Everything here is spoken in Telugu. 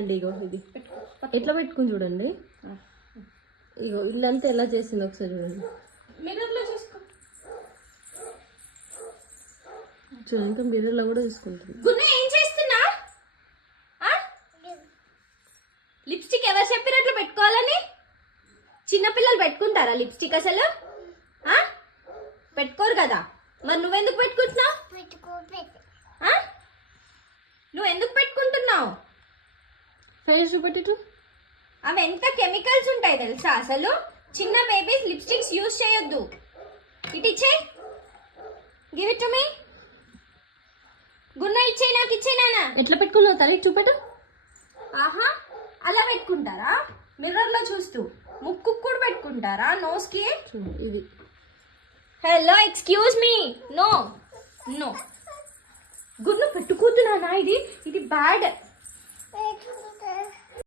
ఇగో ఇది ఎట్లా పెట్టుకుని చూడండి. ఇగో ఇల్లంతా ఎలా చేసింది ఒకసారి చూడండి. మిర్రర్లో చూసుకో. చూడండి ఇంకా మిర్రర్లో కూడా చూసుకుంటుంది. గున్న ఏం చేస్తున్నా? లిప్స్టిక్ ఎవరు చెప్పినట్లు పెట్టుకోవాలని? చిన్నపిల్లలు పెట్టుకుంటారా లిప్స్టిక్ అసలు? పెట్టుకోరు కదా. మరి నువ్వెందుకు పెట్టుకుంటున్నావు? నువ్వు ఎందుకు పెట్టుకుంటున్నావు? ఫేస్ చూపెట్టు. అవి ఎంత కెమికల్స్ ఉంటాయి తెలుసా అసలు? చిన్న బేబీస్ లిప్స్టిక్స్ యూజ్ చేయొద్దు. ఇటు ఇచ్చే, గివ్ ఇట్ టు మీ. గున్న ఇచ్చే, నాకు ఇచ్చే నాన్న. ఎట్లా పెట్టుకున్నావు తల్లి చూపెట్టు. ఆహా, అలా పెట్టుకుంటారా? మిర్రర్ లో చూస్తూ. ముక్కు కూడా పెట్టుకుంటారా నోస్ కి? ఇది hello, excuse me. No no, గున్న పెట్టుకుంటున్నానా? ఇది బ్యాడ్.